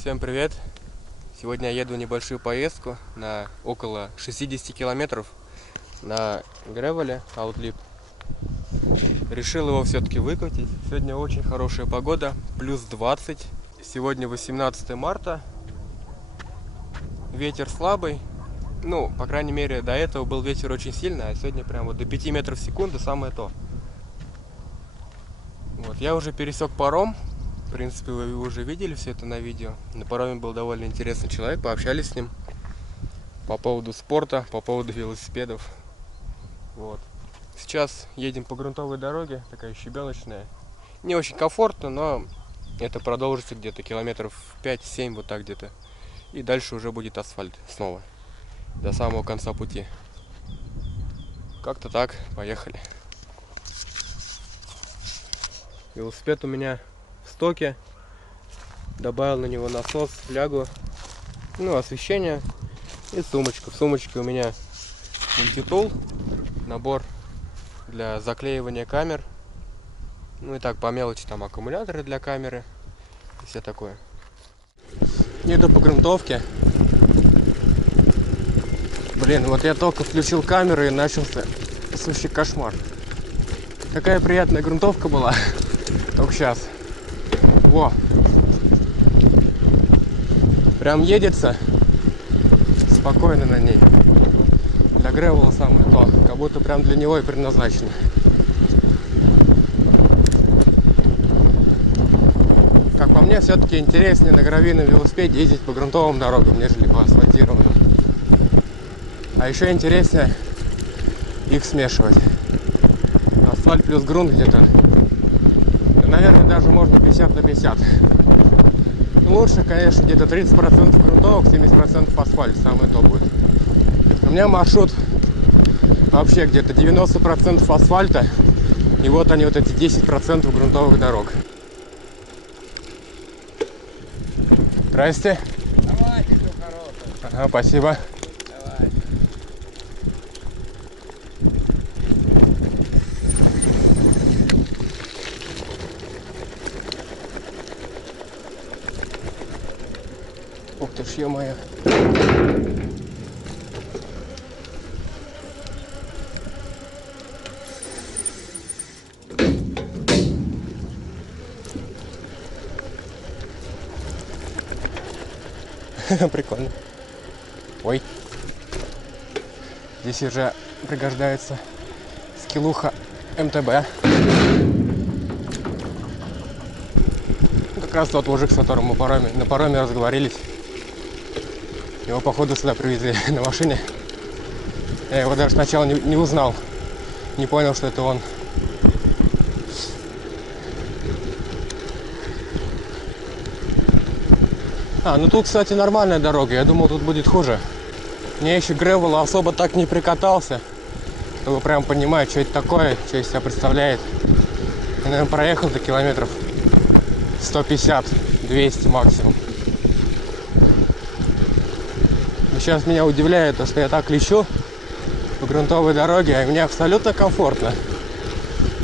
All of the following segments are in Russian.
Всем привет! Сегодня я еду в небольшую поездку на около 60 километров на гревеле Outlip. Решил его все-таки выкатить. Сегодня очень хорошая погода, плюс 20. Сегодня 18 марта. Ветер слабый. Ну, по крайней мере, до этого был ветер очень сильный, а сегодня прям вот до 5 метров в секунду самое то. Вот, я уже пересек паром. В принципе, вы уже видели все это на видео. На пароме был довольно интересный человек, пообщались с ним по поводу спорта, по поводу велосипедов. Вот. Сейчас едем по грунтовой дороге, такая щебеночная. Не очень комфортно, но это продолжится где-то километров 5-7, вот так где-то. И дальше уже будет асфальт снова, до самого конца пути. Как-то так, поехали. Велосипед у меня в стоке. Добавил на него насос, флягу, ну, освещение и сумочку. В сумочке у меня мультитул, набор для заклеивания камер. Ну и так по мелочи там аккумуляторы для камеры и все такое. Еду по грунтовке. Блин, вот я только включил камеру и начался сущий кошмар. Такая приятная грунтовка была. Только сейчас. Во. Прям едется спокойно на ней. Для гревела самое то. Как будто прям для него и предназначено. Как по мне, все-таки интереснее на гравийном велосипеде ездить по грунтовым дорогам, нежели по асфальтированным. А еще интереснее их смешивать. Асфальт плюс грунт где-то. Наверное, даже можно 50 на 50. Лучше, конечно, где-то 30% грунтовок, 70% асфальт. Самое то будет. У меня маршрут вообще где-то 90% асфальта. И вот они, вот эти 10% грунтовых дорог. Здрасте. Давайте, все хорошее. Ага, спасибо. Давай. Ух ты ж, ё-моё. Прикольно. Ой. Здесь уже пригождается скиллуха МТБ. Как раз тот мужик, с которым мы на пароме разговорились. Его, походу, сюда привезли на машине. Я его даже сначала не узнал. Не понял, что это он. Ну тут, кстати, нормальная дорога. Я думал, тут будет хуже. Мне еще гревел особо так не прикатался, чтобы прям понимать, что это такое, что из себя представляет. Я, наверное, проехал до километров 150-200 максимум. И сейчас меня удивляет то, что я так лечу по грунтовой дороге, а мне абсолютно комфортно.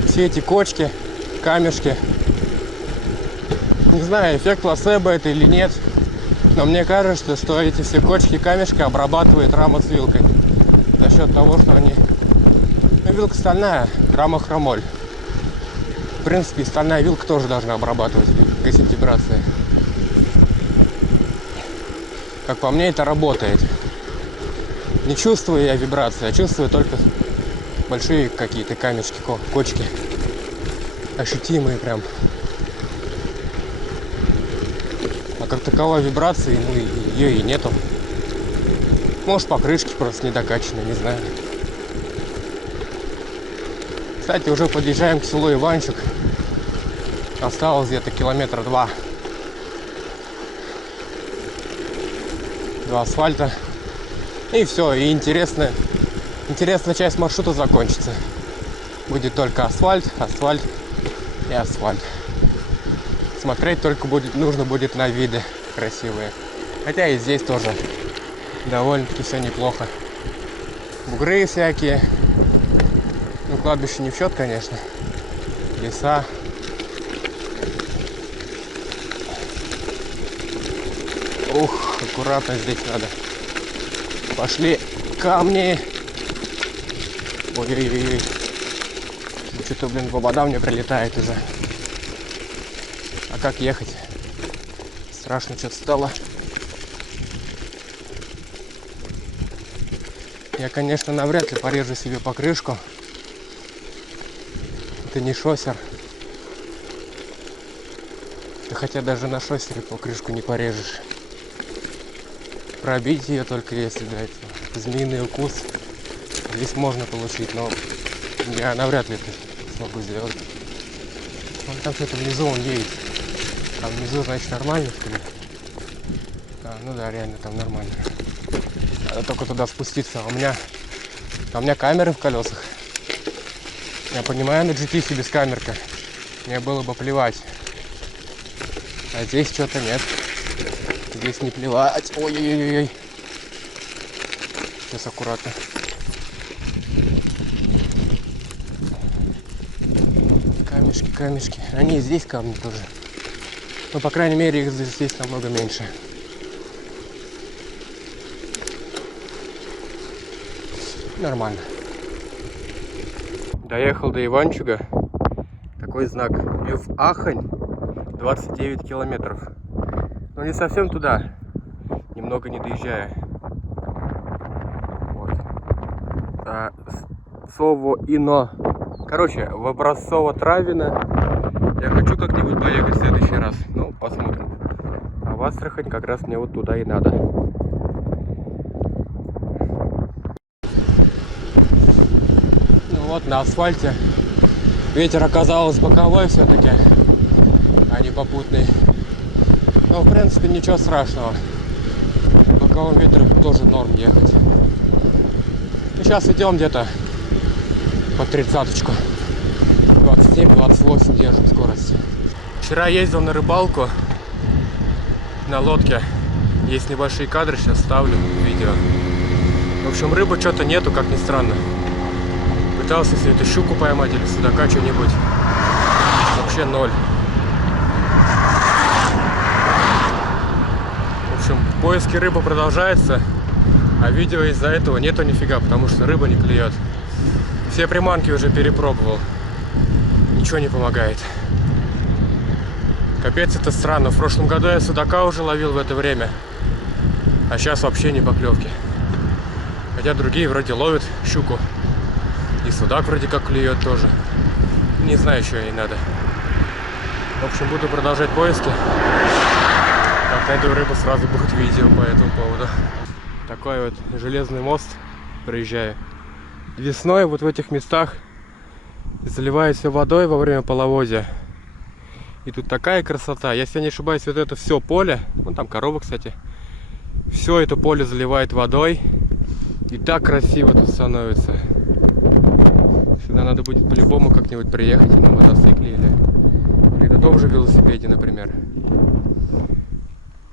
Все эти кочки, камешки. Не знаю, эффект плацебо это или нет. Но мне кажется, что эти все кочки, камешки обрабатывает рама с вилкой. За счет того, что они... Ну, вилка стальная, рама хромоль. В принципе, стальная вилка тоже должна обрабатывать, гасить вибрации. Как по мне, это работает. Не чувствую я вибрации, а чувствую только большие какие-то камешки, кочки. Ощутимые прям. А как таковой вибрации, ну, ее и нету. Может, покрышки просто не докачаны, не знаю. Кстати, уже подъезжаем к селу Иванчик. Осталось где-то километра 2 до асфальта. И все, и интересная часть маршрута закончится. Будет только асфальт, асфальт и асфальт. Смотреть только нужно будет на виды красивые. Хотя и здесь тоже довольно-таки все неплохо. Бугры всякие. Ну, кладбище не в счет, конечно. Леса. Ух, аккуратно здесь надо. Пошли камни. Ой-ой-ой. Что-то, блин, вода мне прилетает уже. А как ехать? Страшно что-то стало. Я, конечно, навряд ли порежу себе покрышку. Это не шоссер. Да хотя даже на шоссере покрышку не порежешь. Пробить ее только если дать змеиный укус. Здесь можно получить, но я навряд ли это смогу сделать. Вон там что-то внизу он едет. А внизу, значит, нормально, что ли? А, ну да, реально там нормально. Надо только туда спуститься. А у меня камеры в колесах. Я понимаю, на GT без камерка. Мне было бы плевать. А здесь что-то нет. Здесь не плевать. Ой-ой-ой. Сейчас аккуратно. Камешки, камешки. Они здесь камни тоже. Но, по крайней мере, их здесь намного меньше. Нормально. Доехал до Иванчуга. Такой знак. В Ахань 29 километров. Но не совсем туда. Немного не доезжая. Вот. Сово-Ино. Короче, в Образцово-Травино. Я хочу как-нибудь поехать в следующий раз. Ну, посмотрим. А в Астрахань как раз мне вот туда и надо. Ну вот, на асфальте. Ветер оказался боковой все-таки, а не попутный. Но, в принципе, ничего страшного. Боковым ветром тоже норм ехать. И сейчас идем где-то по 30-очку. 27-28 держим скорость. Вчера ездил на рыбалку на лодке. Есть небольшие кадры, сейчас ставлю видео. В общем, рыбы что-то нету, как ни странно. Пытался себе эту щуку поймать или судака, что-нибудь. Вообще ноль. В общем, поиски рыбы продолжаются, а видео из-за этого нету нифига, потому что рыба не клюет. Все приманки уже перепробовал. Ничего не помогает. Капец, это странно. В прошлом году я судака уже ловил в это время, а сейчас вообще не поклевки. Хотя другие вроде ловят щуку. И судак вроде как клюет тоже. Не знаю, что ей надо. В общем, буду продолжать поиски. Как найду рыбу, сразу будет видео по этому поводу. Такой вот железный мост проезжаю. Весной вот в этих местах заливает все водой во время половодья. И тут такая красота. Если я не ошибаюсь, вот это все поле, вон там корова, кстати, все это поле заливает водой. И так красиво тут становится. Сюда надо будет по-любому как-нибудь приехать на мотоцикле или на том же велосипеде, например.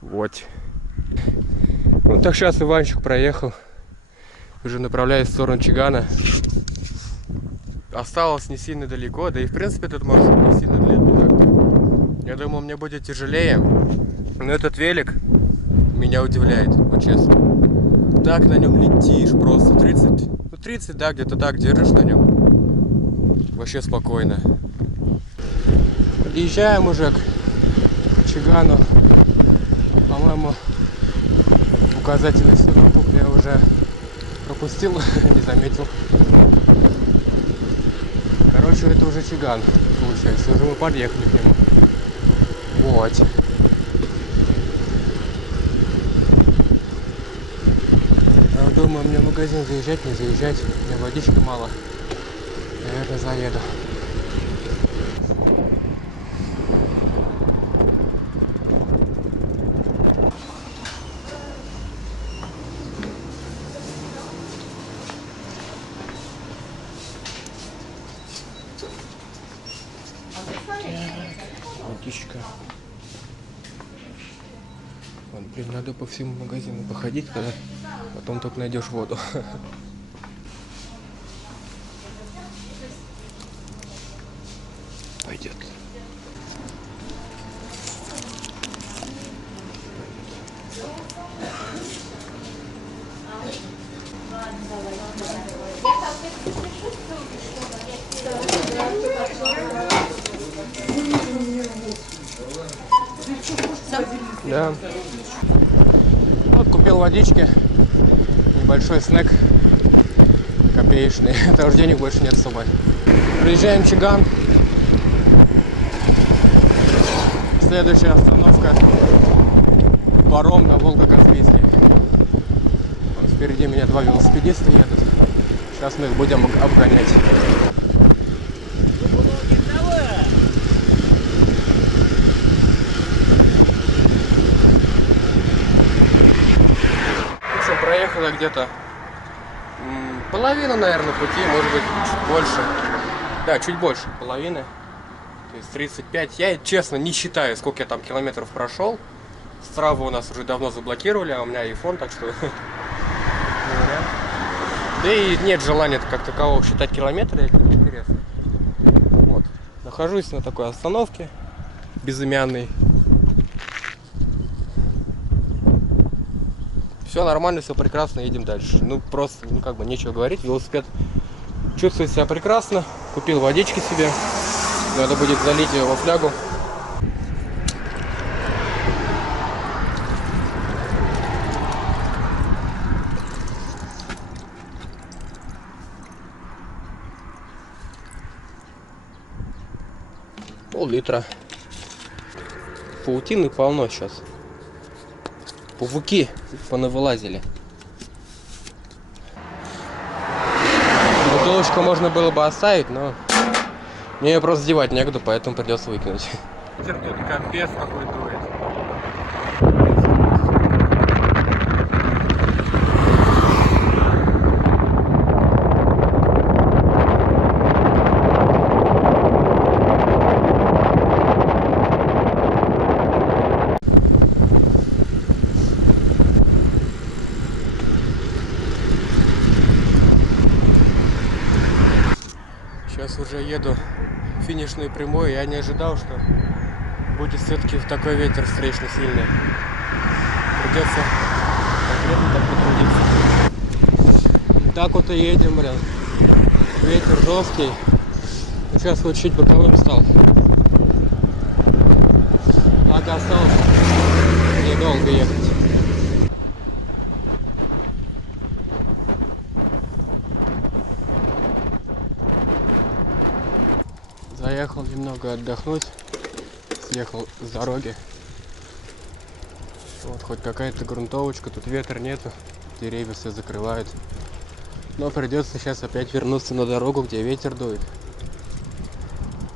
Вот. Вот так сейчас Иванчук проехал. Уже направляюсь в сторону Чигана. Осталось не сильно далеко, да и в принципе этот маршрут не сильно длинный. Я думал, мне будет тяжелее. Но этот велик меня удивляет, вот честно. Так на нем летишь просто 30, да, где-то так держишь на нем. Вообще спокойно. Подъезжаем уже к Чигану. По-моему, указательный светофор я уже пропустил, не заметил. Короче, это уже Чиган, получается. Уже мы подъехали к нему. Вот. Я думаю, мне в магазин заезжать, не заезжать. У меня водички мало. Наверное, заеду. Водичка. Вон, блин, надо по всему магазину походить, когда потом только найдешь воду. Пойдет. Да. Вот купил водички, небольшой снэк, копеечный. Это уже денег больше нет с собой. Приезжаем в Чиган. Следующая остановка — паром на Волго-Каспийский. Вот впереди меня два велосипедиста едут. Сейчас мы их будем обгонять. В общем, проехала где-то половина, наверное, пути, может быть, чуть больше. Да, чуть больше половины. То есть 35. Я, честно, не считаю, сколько я там километров прошел. Страву у нас уже давно заблокировали, а у меня iPhone, так что... Да и нет желания как такового считать километры, это неинтересно. Вот. Нахожусь на такой остановке безымянной. Все нормально, все прекрасно, едем дальше. Ну просто, как бы нечего говорить. Велосипед чувствует себя прекрасно. Купил водички себе. Надо будет залить ее во флягу. Пол-литра. Паутины полно сейчас. Павуки понавылазили. Бутылочку можно было бы оставить, но мне ее просто девать некуда, поэтому придется выкинуть. Ветер тут капец какой дует. Сейчас уже еду в финишную прямую. Я не ожидал, что будет все-таки такой ветер встречный сильный. Придется конкретно так потрудиться. Так вот и едем, блин. Ветер жесткий. Сейчас вот чуть боковым стал. Так осталось недолго ехать. Заехал немного отдохнуть, съехал с дороги. Вот хоть какая-то грунтовочка, тут ветра нету, деревья все закрывают. Но придется сейчас опять вернуться на дорогу, где ветер дует.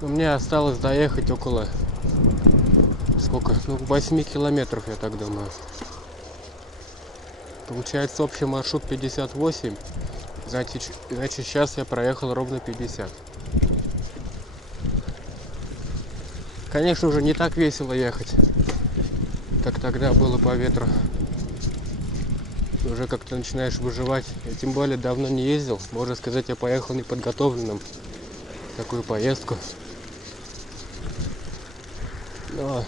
Но мне осталось доехать около, сколько, 8 километров, я так думаю. Получается общий маршрут 58, значит сейчас я проехал ровно 50. Конечно, уже не так весело ехать, как тогда было по ветру. Уже как-то начинаешь выживать. Я тем более давно не ездил. Можно сказать, я поехал неподготовленным в такую поездку. Но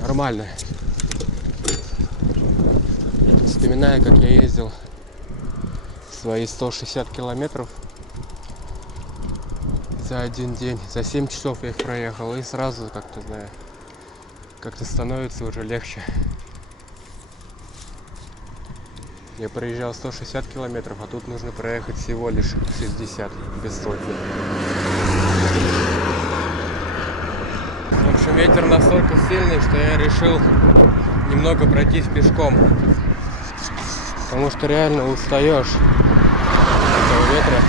нормально. Вспоминаю, как я ездил свои 160 километров за один день. За 7 часов я их проехал, и сразу как-то, знаю, как-то становится уже легче. Я проезжал 160 километров, а тут нужно проехать всего лишь 60 без стойки. В общем, ветер настолько сильный, что я решил немного пройтись пешком, потому что реально устаешь от этого ветра.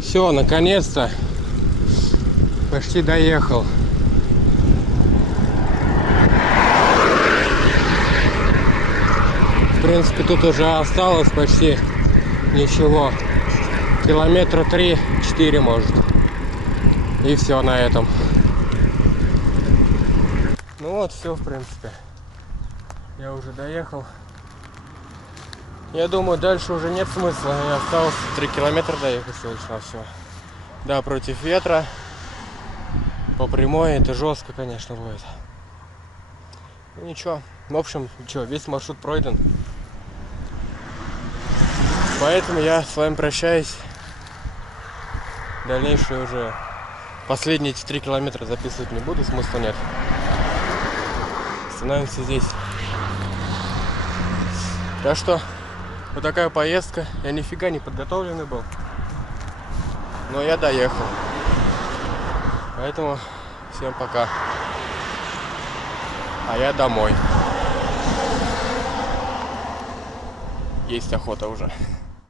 Все, наконец-то почти доехал. В принципе, тут уже осталось почти ничего. Километра 3-4 может. И все на этом. Ну вот, все, в принципе. Я уже доехал. Я думаю, дальше уже нет смысла. Мне осталось 3 километра доехать всего лишь на все. Да, против ветра. По прямой это жестко, конечно, будет. Ну ничего. В общем, ничего, весь маршрут пройден. Поэтому я с вами прощаюсь. Дальнейшие уже последние эти 3 километра записывать не буду, смысла нет. Остановимся здесь. Так что, вот такая поездка. Я нифига не подготовленный был. Но я доехал. Поэтому всем пока. А я домой. Есть охота уже.